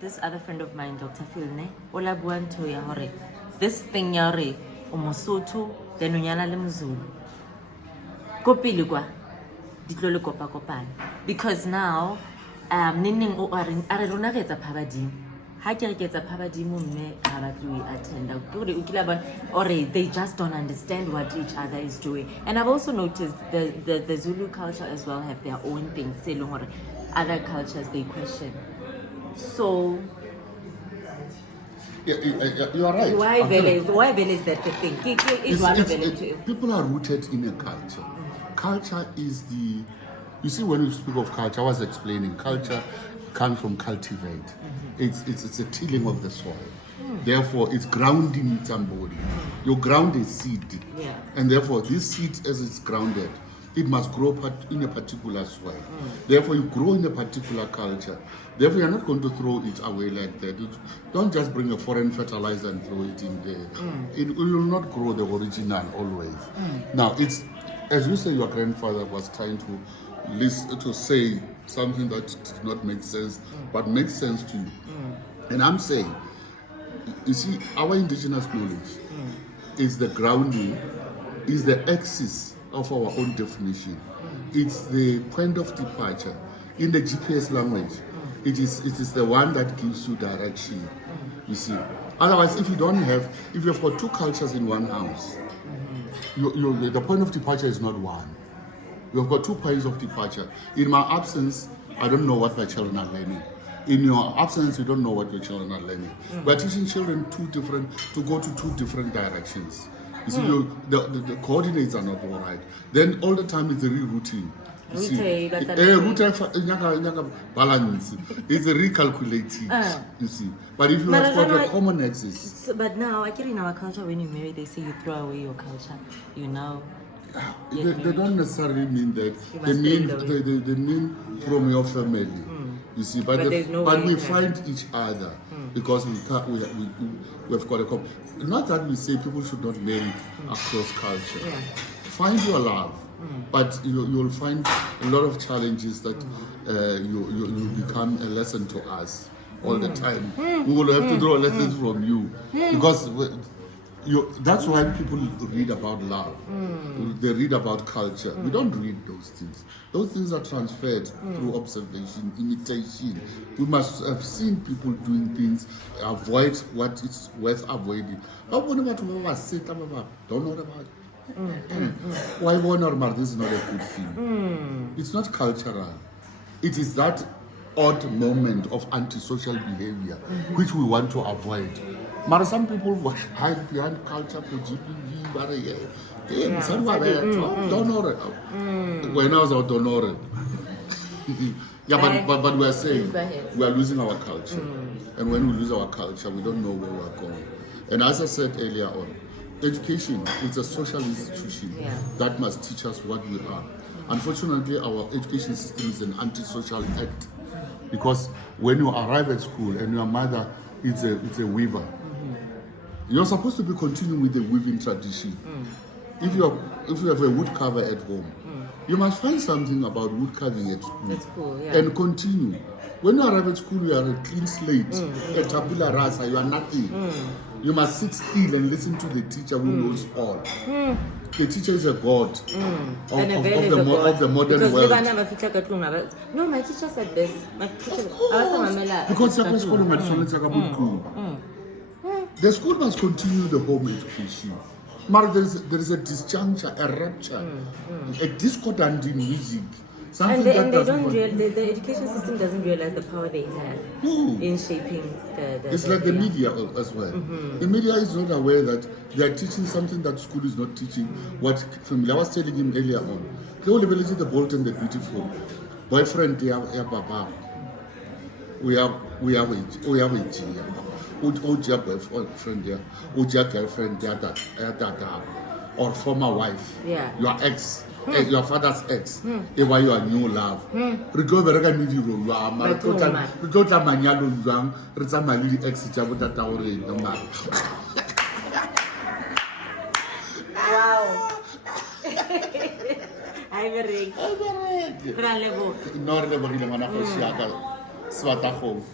This other friend of mine, Dr. Philne, Ola Buanto Yahore. This thing yare, Omosoto, then Unyana Lemuzulu. Kopiligwa, Ditlolo Kopa Kopan. Because now, Nining or Arona gets a pavadim. Haja gets a pavadim, me attend. Or they just don't understand what each other is doing. And I've also noticed the Zulu culture as well have their own things. Other cultures they question. So yeah, you are right. Why Vele is that the thing? People are rooted in a culture. Culture is the, you see, when we speak of culture, I was explaining, culture comes from cultivate. It's a tilling of the soil. Therefore, it's grounding somebody. You ground a seed. Yeah. And therefore, this seed, as it's grounded, it must grow in a particular soil. Therefore, you grow in a particular culture. Therefore, you're not going to throw it away like that. Don't just bring a foreign fertilizer and throw it in there. It will not grow the original always. Now, it's, as you say, your grandfather was trying to listen, to say something that did not make sense, but makes sense to you. And I'm saying, you see, our indigenous knowledge is the grounding, is the axis of our own definition. It's the point of departure. In the GPS language, it is the one that gives you direction. You see. Otherwise, if you've got two cultures in one house, the point of departure is not one. You've got 2 points of departure. In my absence, I don't know what my children are learning. In your absence, you don't know what your children are learning. We're teaching children to go to 2 different directions. You see, the coordinates are not all right. Then all the time it's a rerouting. You see, balance. It's a recalculating. You see, but if you have got a common axis. But now, I get in our culture, when you marry, they say you throw away your culture. You know. They don't necessarily mean that. They mean from your family. You see, but we find each other because we've got a not that we say people should not marry across culture. Find your love, but you'll find a lot of challenges that you become a lesson to us all the time. We will have to draw lessons from you because. That's why people read about love. They read about culture. We don't read those things. Those things are transferred through observation, imitation. We must have seen people doing things, avoid what is worth avoiding. Don't know about it. Why this is not a good thing? It's not cultural. It is that odd moment of antisocial behavior which we want to avoid. But some people hide behind culture for GPV, when I was out donor. But we are saying we are losing our culture. And when we lose our culture, we don't know where we are going. And as I said earlier on, education is a social institution that must teach us what we are. Unfortunately, our education system is an antisocial act. Because when you arrive at school and your mother is a weaver, you're supposed to be continuing with the weaving tradition. If you have a wood carver at home, you must find something about wood carving at school. That's cool, and continue. When you arrive at school, you are a clean slate, a tabula rasa, you are nothing. You must sit still and listen to the teacher who knows all. The teacher is a god of the modern world. No, my teacher said this. My teacher, because the school must continue the home education. But there is a disjuncture, a rupture, a discordant in music. And the education system doesn't realize the power they have in shaping the it's like the media as well. The media is not aware that they are teaching something that school is not teaching. What family, I was telling him earlier on, the only ability the bold and the beautiful. Boyfriend, they are papa. We have a boyfriend there, girlfriend there, or former wife, your ex. Your father's ex, why you are new love. Wow. Swatagong.